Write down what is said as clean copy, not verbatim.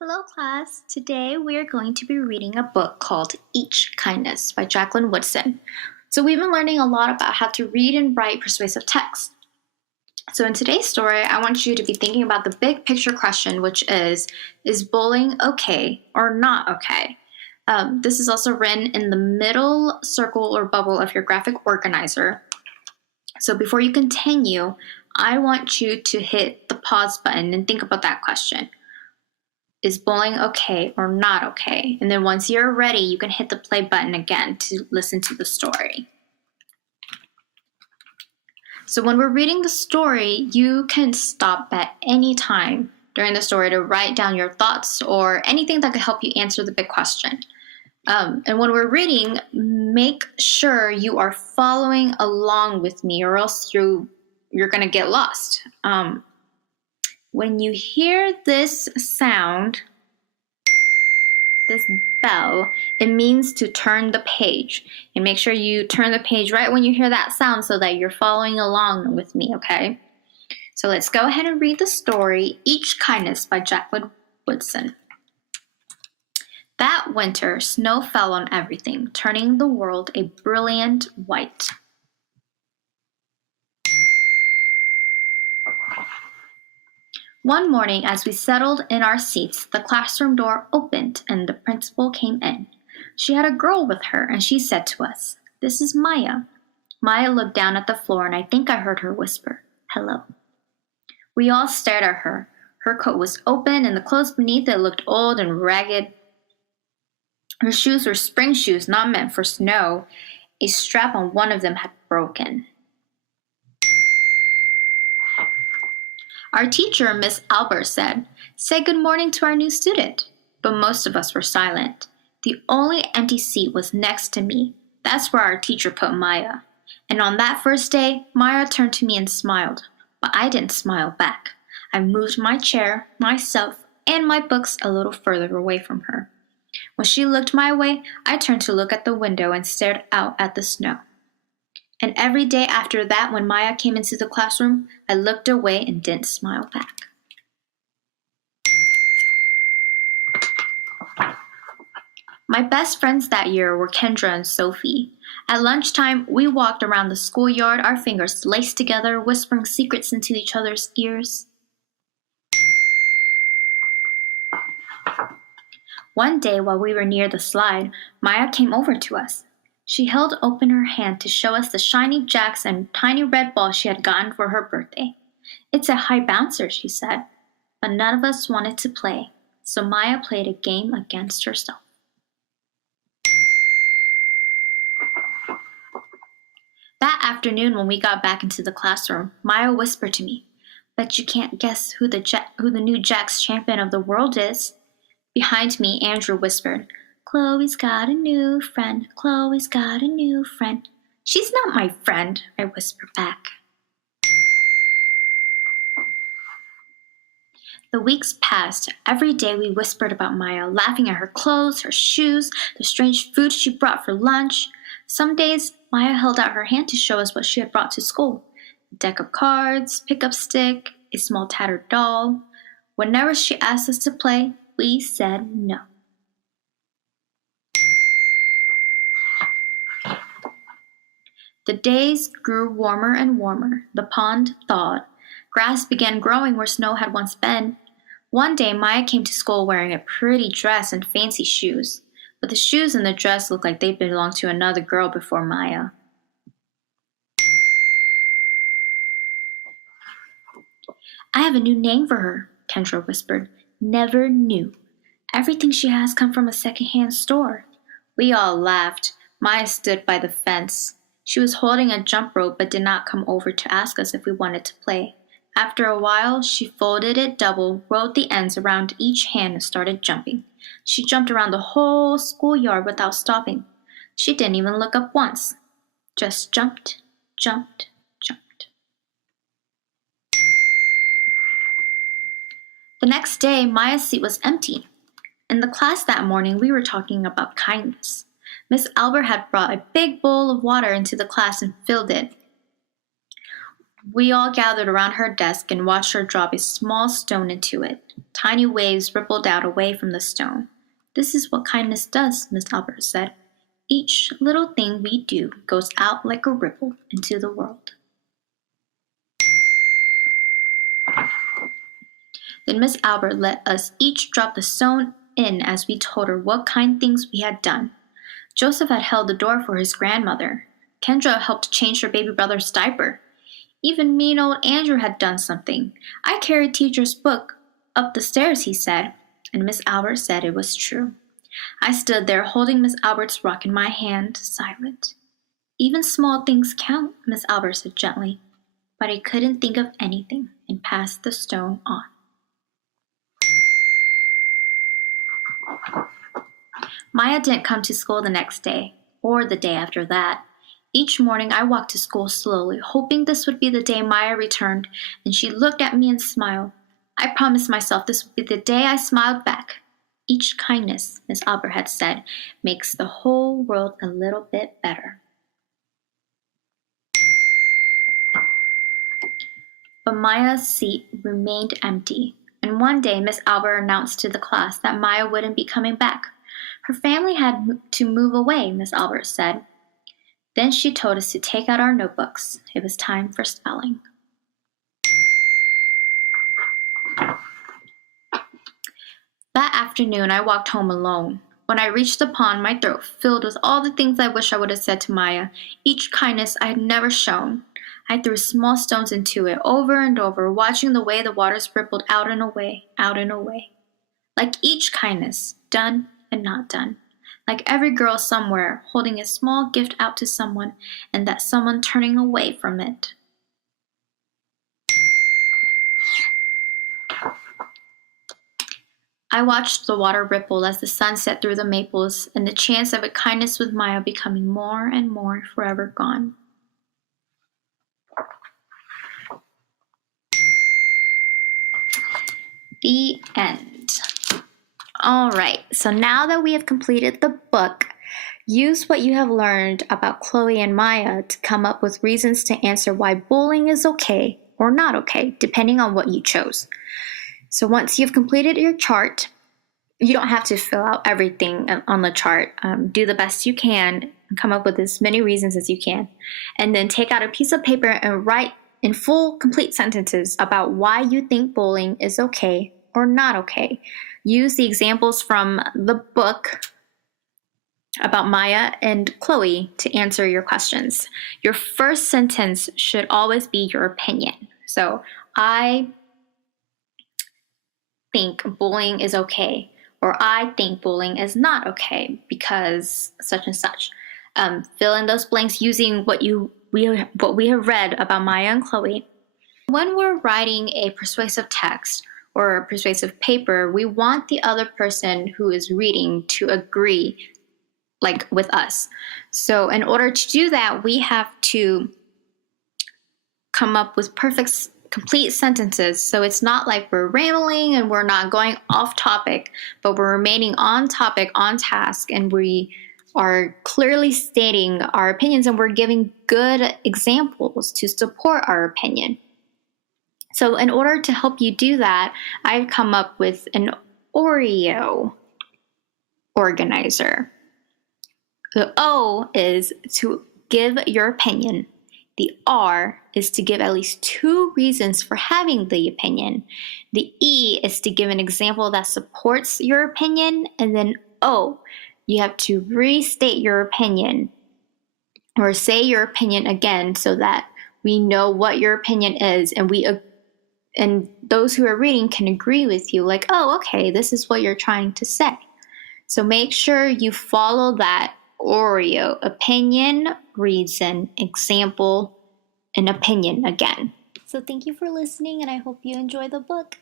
Hello, class. Today we are going to be reading a book called Each Kindness by Jacqueline Woodson. So, we've been learning a lot about how to read and write persuasive text. So, in today's story, I want you to be thinking about the big picture question, which is bullying okay or not okay? This is also written in the middle circle or bubble of your graphic organizer. So, before you continue, I want you to hit the pause button and think about that question. Is bullying okay or not okay? And then once you're ready, you can hit the play button again to listen to the story. So when we're reading the story, you can stop at any time during the story to write down your thoughts or anything that could help you answer the big question. And when we're reading, make sure you are following along with me or else you're going to get lost. When you hear this sound, this bell, it means to turn the page. And make sure you turn the page right when you hear that sound so that you're following along with me, okay? So let's go ahead and read the story, Each Kindness by Jacqueline Woodson. That winter, snow fell on everything, turning the world a brilliant white. One morning, as we settled in our seats, the classroom door opened and the principal came in. She had a girl with her, and she said to us, "This is Maya." Maya looked down at the floor, and I think I heard her whisper, "Hello." We all stared at her. Her coat was open, and the clothes beneath it looked old and ragged. Her shoes were spring shoes, not meant for snow. A strap on one of them had broken. Our teacher, Miss Albert, said, "Say good morning to our new student." But most of us were silent. The only empty seat was next to me. That's where our teacher put Maya. And on that first day, Maya turned to me and smiled. But I didn't smile back. I moved my chair, myself, and my books a little further away from her. When she looked my way, I turned to look at the window and stared out at the snow. And every day after that, when Maya came into the classroom, I looked away and didn't smile back. My best friends that year were Kendra and Sophie. At lunchtime, we walked around the schoolyard, our fingers laced together, whispering secrets into each other's ears. One day, while we were near the slide, Maya came over to us. She held open her hand to show us the shiny jacks and tiny red ball she had gotten for her birthday. "It's a high bouncer," she said. But none of us wanted to play, so Maya played a game against herself. That afternoon, when we got back into the classroom, Maya whispered to me, "Bet you can't guess who the new Jacks champion of the world is." Behind me, Andrew whispered, "Chloe's got a new friend. Chloe's got a new friend." "She's not my friend," I whispered back. The weeks passed. Every day we whispered about Maya, laughing at her clothes, her shoes, the strange food she brought for lunch. Some days, Maya held out her hand to show us what she had brought to school. A deck of cards, pickup stick, a small tattered doll. Whenever she asked us to play, we said no. The days grew warmer and warmer. The pond thawed. Grass began growing where snow had once been. One day, Maya came to school wearing a pretty dress and fancy shoes. But the shoes and the dress looked like they belonged to another girl before Maya. "I have a new name for her," Kendra whispered. "Never knew. Everything she has come from a secondhand store." We all laughed. Maya stood by the fence. She was holding a jump rope but did not come over to ask us if we wanted to play. After a while, she folded it double, rolled the ends around each hand, and started jumping. She jumped around the whole schoolyard without stopping. She didn't even look up once. Just jumped, jumped, jumped. The next day, Maya's seat was empty. In the class that morning, we were talking about kindness. Miss Albert had brought a big bowl of water into the class and filled it. We all gathered around her desk and watched her drop a small stone into it. Tiny waves rippled out away from the stone. "This is what kindness does," Miss Albert said. "Each little thing we do goes out like a ripple into the world." Then Miss Albert let us each drop the stone in as we told her what kind things we had done. Joseph had held the door for his grandmother. Kendra helped change her baby brother's diaper. Even mean old Andrew had done something. "I carried teacher's book up the stairs," he said, and Miss Albert said it was true. I stood there holding Miss Albert's rock in my hand, silent. "Even small things count," Miss Albert said gently, but I couldn't think of anything and passed the stone on. Maya didn't come to school the next day, or the day after that. Each morning I walked to school slowly, hoping this would be the day Maya returned, and she looked at me and smiled. I promised myself this would be the day I smiled back. "Each kindness," Miss Albert had said, "makes the whole world a little bit better." But Maya's seat remained empty, and one day Miss Albert announced to the class that Maya wouldn't be coming back. Her family had to move away, Miss Albert said. Then she told us to take out our notebooks. It was time for spelling. That afternoon, I walked home alone. When I reached the pond, my throat filled with all the things I wish I would have said to Maya, each kindness I had never shown. I threw small stones into it over and over, watching the way the waters rippled out and away, out and away. Like each kindness, done and not done. Like every girl somewhere holding a small gift out to someone, and that someone turning away from it. I watched the water ripple as the sun set through the maples, and the chance of a kindness with Maya becoming more and more forever gone. The end. All right, so now that we have completed the book, use what you have learned about Chloe and Maya to come up with reasons to answer why bullying is okay or not okay, depending on what you chose. So once you've completed your chart, you don't have to fill out everything on the chart. Do the best you can and come up with as many reasons as you can. And then take out a piece of paper and write in full, complete sentences about why you think bullying is okay or not okay. Use the examples from the book about Maya and Chloe to answer your questions. Your first sentence should always be your opinion. So, I think bullying is okay, or I think bullying is not okay because such and such. Fill in those blanks using what we have read about Maya and Chloe. When we're writing a persuasive text or a persuasive paper, we want the other person who is reading to agree, like with us. So in order to do that, we have to come up with perfect, complete sentences. So it's not like we're rambling and we're not going off topic, but we're remaining on topic, on task, and we are clearly stating our opinions and we're giving good examples to support our opinion. So in order to help you do that, I've come up with an Oreo organizer. The O is to give your opinion. The R is to give at least 2 reasons for having the opinion. The E is to give an example that supports your opinion. And then O, you have to restate your opinion or say your opinion again so that we know what your opinion is and those who are reading can agree with you, like, oh, okay, this is what you're trying to say. So make sure you follow that Oreo: opinion, reason, example, and opinion again. So thank you for listening, and I hope you enjoy the book.